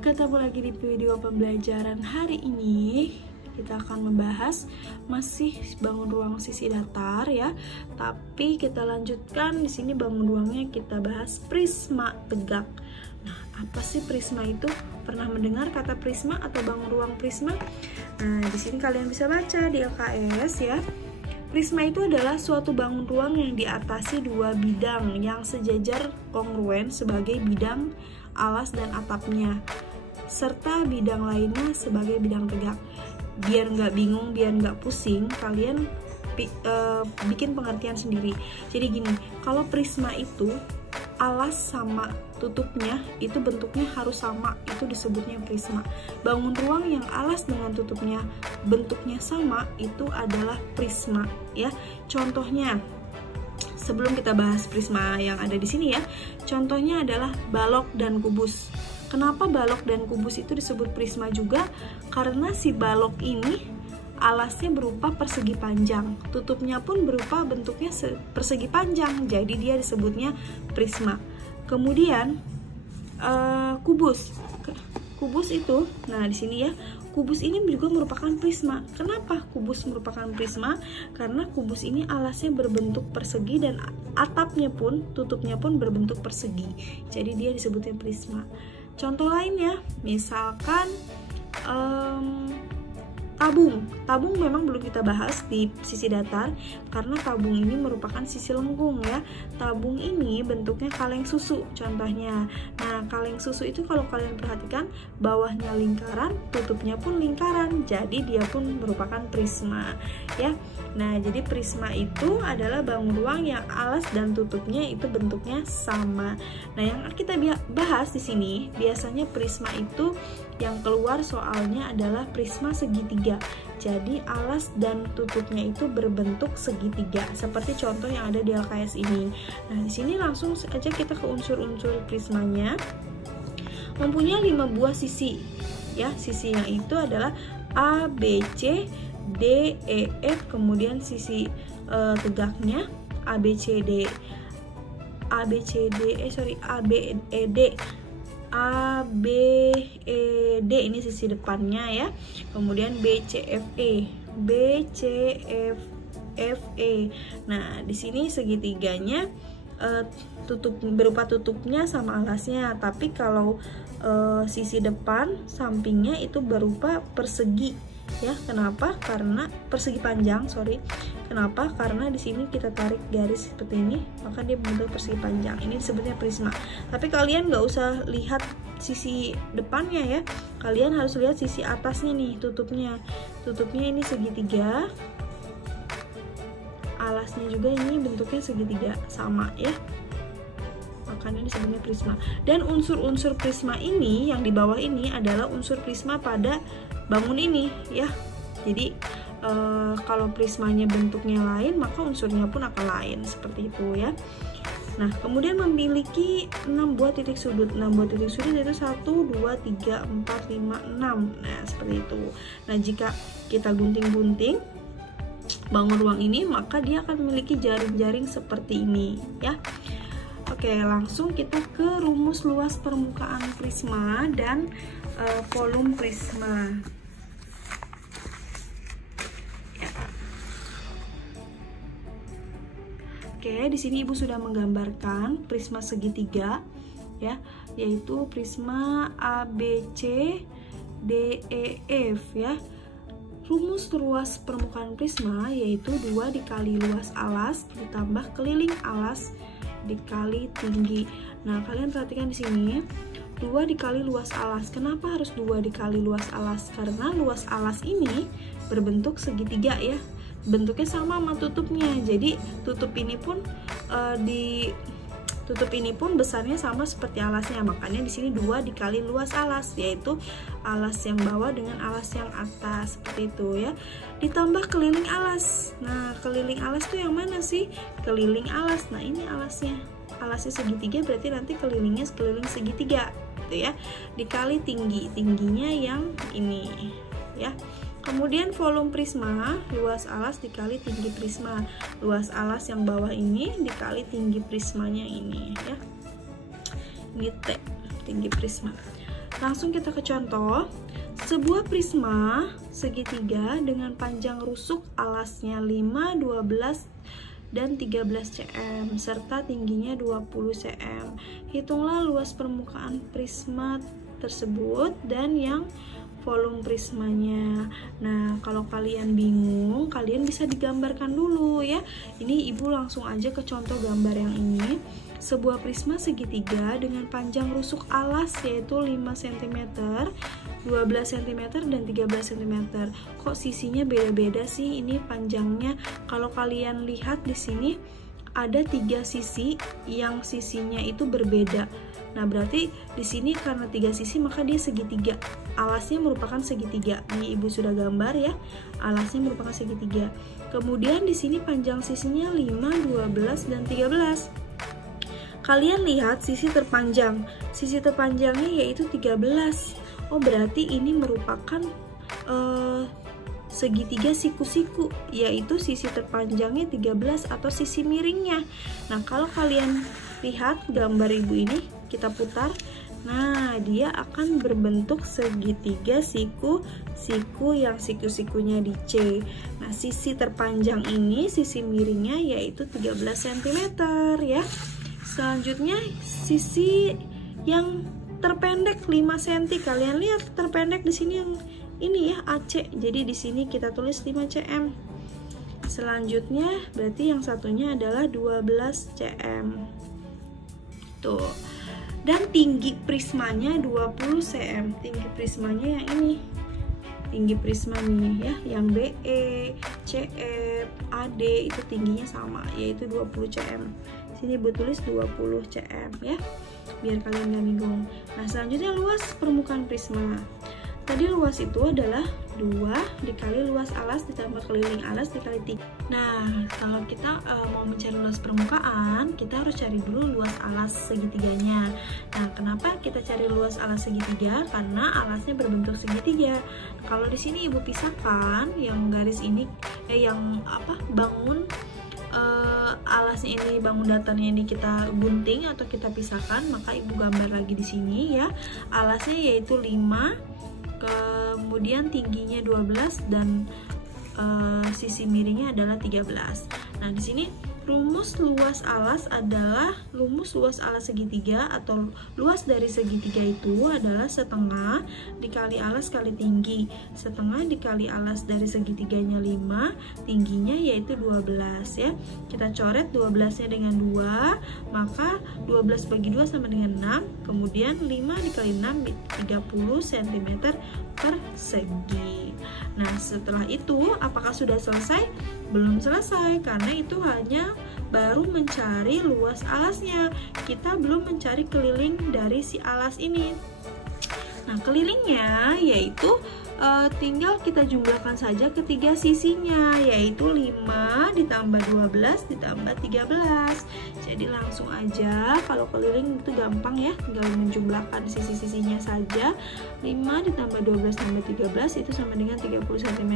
Ketemu lagi di video pembelajaran hari ini. Kita akan membahas masih bangun ruang sisi datar ya. Tapi kita lanjutkan di sini bangun ruangnya kita bahas prisma tegak. Nah, apa sih prisma itu? Pernah mendengar kata prisma atau bangun ruang prisma? Nah, di sini kalian bisa baca di LKS ya. Prisma itu adalah suatu bangun ruang yang diatasi dua bidang yang sejajar kongruen sebagai bidang alas dan atapnya, serta bidang lainnya sebagai bidang tegak. Biar nggak bingung, biar nggak pusing, kalian bikin pengertian sendiri. Jadi gini, kalau prisma itu alas sama tutupnya itu bentuknya harus sama, itu disebutnya prisma. Bangun ruang yang alas dengan tutupnya bentuknya sama itu adalah prisma ya. Contohnya, sebelum kita bahas prisma yang ada di sini ya, contohnya adalah balok dan kubus. Kenapa balok dan kubus itu disebut prisma juga? Karena si balok ini alasnya berupa persegi panjang, tutupnya pun berupa bentuknya persegi panjang, jadi dia disebutnya prisma. Kemudian kubus itu, nah di sini ya, kubus ini juga merupakan prisma. Kenapa kubus merupakan prisma? Karena kubus ini alasnya berbentuk persegi dan atapnya pun, tutupnya pun berbentuk persegi, jadi dia disebutnya prisma. Contoh lainnya, misalkan tabung memang belum kita bahas di sisi datar karena tabung ini merupakan sisi lengkung ya. Tabung ini bentuknya kaleng susu contohnya. Nah, kaleng susu itu kalau kalian perhatikan bawahnya lingkaran, tutupnya pun lingkaran, jadi dia pun merupakan prisma ya. Nah, jadi prisma itu adalah bangun ruang yang alas dan tutupnya itu bentuknya sama. Nah, yang kita bahas di sini biasanya prisma itu yang keluar soalnya adalah prisma segitiga. Jadi alas dan tutupnya itu berbentuk segitiga seperti contoh yang ada di LKS ini. Nah, di sini langsung aja kita ke unsur-unsur prismanya. Mempunyai 5 buah sisi. Ya, sisi yang itu adalah A, B, C, D, E, F, kemudian sisi tegaknya A, B, C, D, A, B, E, D, A, B, E, D ini sisi depannya ya. Kemudian B, C, F, E, B, C, F, E. Nah, di sini segitiganya berupa tutupnya sama alasnya. Tapi kalau sisi depan sampingnya itu berupa persegi ya. Kenapa? Karena persegi panjang, Kenapa? Karena di sini kita tarik garis seperti ini, maka dia bentuk persegi panjang. Ini disebutnya prisma. Tapi kalian nggak usah lihat sisi depannya ya. Kalian harus lihat sisi atasnya nih, tutupnya. Tutupnya ini segitiga. Alasnya juga ini bentuknya segitiga, sama ya. Makanya disebutnya prisma. Dan unsur-unsur prisma ini yang di bawah ini adalah unsur prisma pada bangun ini ya. Jadi kalau prismanya bentuknya lain, maka unsurnya pun akan lain seperti itu ya. Nah, kemudian memiliki 6 buah titik sudut. 6 buah titik sudut yaitu 1, 2, 3, 4, 5, 6. Nah, seperti itu. Nah, jika kita gunting-gunting bangun ruang ini, maka dia akan memiliki jaring-jaring seperti ini ya. Oke, langsung kita ke rumus luas permukaan prisma dan volume prisma. Oke, di sini Ibu sudah menggambarkan prisma segitiga ya, yaitu prisma ABC D E F ya. Rumus luas permukaan prisma yaitu 2 dikali luas alas ditambah keliling alas dikali tinggi. Nah, kalian perhatikan di sini 2 dikali luas alas. Kenapa harus 2 dikali luas alas? Karena luas alas ini berbentuk segitiga ya. Bentuknya sama tutupnya. Jadi tutup ini pun besarnya sama seperti alasnya. Makanya di sini 2 dikali luas alas, yaitu alas yang bawah dengan alas yang atas seperti itu ya. Ditambah keliling alas. Nah, keliling alas tuh yang mana sih? Keliling alas. Nah, ini alasnya. Alasnya segitiga berarti nanti kelilingnya sekeliling segitiga gitu ya. Dikali tingginya yang ini ya. Kemudian volume prisma, luas alas dikali tinggi prisma. Luas alas yang bawah ini dikali tinggi prismanya ini ya. Ini T. tinggi prisma. Langsung kita ke contoh. Sebuah prisma segitiga dengan panjang rusuk alasnya 5, 12, dan 13 cm serta tingginya 20 cm. Hitunglah luas permukaan prisma tersebut dan yang volume prismanya. Nah, kalau kalian bingung, kalian bisa digambarkan dulu ya. Ini ibu langsung aja ke contoh gambar yang ini. Sebuah prisma segitiga dengan panjang rusuk alas yaitu 5 cm, 12 cm, dan 13 cm. Kok sisinya beda-beda sih ini panjangnya? Kalau kalian lihat di sini ada 3 sisi yang sisinya itu berbeda. Nah, berarti di sini karena 3 sisi maka dia segitiga. Alasnya merupakan segitiga. Ini ibu sudah gambar ya. Alasnya merupakan segitiga. Kemudian di sini panjang sisinya 5, 12, dan 13. Kalian lihat sisi terpanjang. Sisi terpanjangnya yaitu 13. Oh, berarti ini merupakan segitiga siku-siku, yaitu sisi terpanjangnya 13 atau sisi miringnya. Nah, kalau kalian lihat gambar ibu ini, kita putar. Nah, dia akan berbentuk segitiga siku-siku yang siku-sikunya di C. Nah, sisi terpanjang ini, sisi miringnya yaitu 13 cm ya. Selanjutnya sisi yang terpendek 5 cm. Kalian lihat terpendek di sini yang ini ya, AC. Jadi di sini kita tulis 5 cm. Selanjutnya berarti yang satunya adalah 12 cm. Tuh. Dan tinggi prismanya 20 cm. Tinggi prismanya yang ini. Tinggi prisma nih ya, yang BE, CF, AD itu tingginya sama, yaitu 20 cm. Sini ibu tulis 20 cm ya, biar kalian gak bingung. Nah, selanjutnya luas permukaan prisma. Tadi luas itu adalah 2 dikali luas alas ditambah keliling alas dikali 3. Nah, kalau kita mau mencari luas permukaan, kita harus cari dulu luas alas segitiganya. Nah, kenapa kita cari luas alas segitiga? Karena alasnya berbentuk segitiga. Kalau di sini ibu pisahkan yang garis ini, yang bangun alasnya ini, bangun datarnya ini kita gunting atau kita pisahkan, maka ibu gambar lagi di sini ya. Alasnya yaitu 5, kemudian tingginya 12, dan sisi miringnya adalah 13. Nah, di sini rumus luas alas adalah rumus luas alas segitiga atau luas dari segitiga itu adalah setengah dikali alas kali tinggi. Setengah dikali alas dari segitiganya 5, tingginya yaitu 12 ya. Kita coret 12-nya dengan 2, maka 12 bagi 2 sama dengan 6. Kemudian 5 dikali 6 30 cm persegi. Nah, setelah itu apakah sudah selesai? Belum selesai, karena itu hanya baru mencari luas alasnya. Kita belum mencari keliling dari si alas ini. Nah, kelilingnya yaitu tinggal kita jumlahkan saja ketiga sisinya, yaitu 5 ditambah 12 ditambah 13. Jadi langsung aja, kalau keliling itu gampang ya, tinggal menjumlahkan sisi-sisinya saja. 5 ditambah 12 tambah 13 itu sama dengan 30 cm.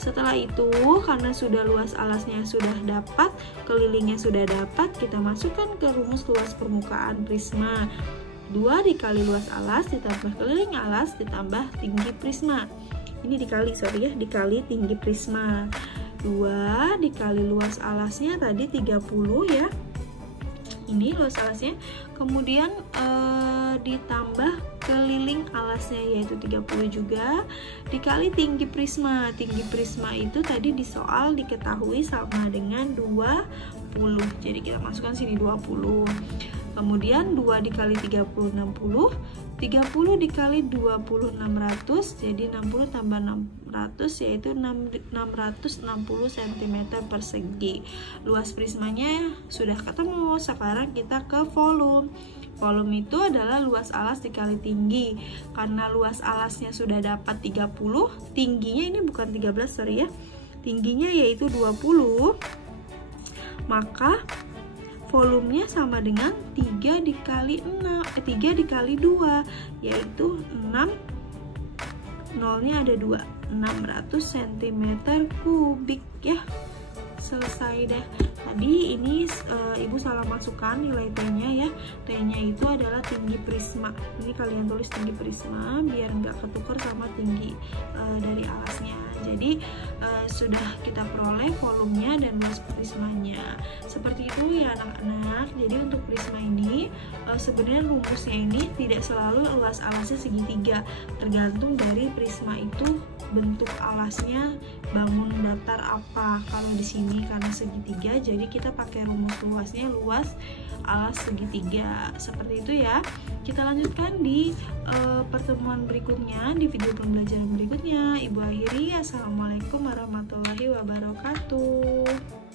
Setelah itu, karena sudah luas alasnya sudah dapat, kelilingnya sudah dapat, kita masukkan ke rumus luas permukaan prisma. 2 dikali luas alas ditambah keliling alas ditambah tinggi prisma. Ini dikali, dikali tinggi prisma. 2 dikali luas alasnya tadi 30 ya. Ini luas alasnya. Kemudian ditambah keliling alasnya yaitu 30 juga, dikali tinggi prisma. Tinggi prisma itu tadi di soal diketahui sama dengan 20. Jadi kita masukkan sini 20. Kemudian 2 dikali 30 60, 30 dikali 20 600, jadi 60 tambah 600 yaitu 660 cm persegi. Luas prismanya sudah ketemu. Sekarang kita ke volume. Volume itu adalah luas alas dikali tinggi. Karena luas alasnya sudah dapat 30, tingginya ini bukan 13 sorry ya, tingginya yaitu 20, maka volumenya sama dengan 3 dikali 2, yaitu 6, nolnya ada 2, 600 cm kubik ya. selesai deh. Tadi ini ibu salah masukkan nilai T-nya ya. T-nya itu adalah tinggi prisma. Ini kalian tulis tinggi prisma biar nggak ketukar sama tinggi dari alasnya. Jadi sudah kita peroleh volumenya dan luas prismanya. Seperti itu ya anak-anak. Jadi untuk prisma ini sebenarnya rumusnya ini tidak selalu luas alasnya segitiga. Tergantung dari prisma itu bentuk alasnya bangun datar apa. Kalau di sini karena segitiga, jadi kita pakai rumus luasnya luas alas segitiga. Seperti itu ya. Kita lanjutkan di pertemuan berikutnya, di video pembelajaran berikutnya. Ibu akhiri, assalamualaikum warahmatullahi wabarakatuh.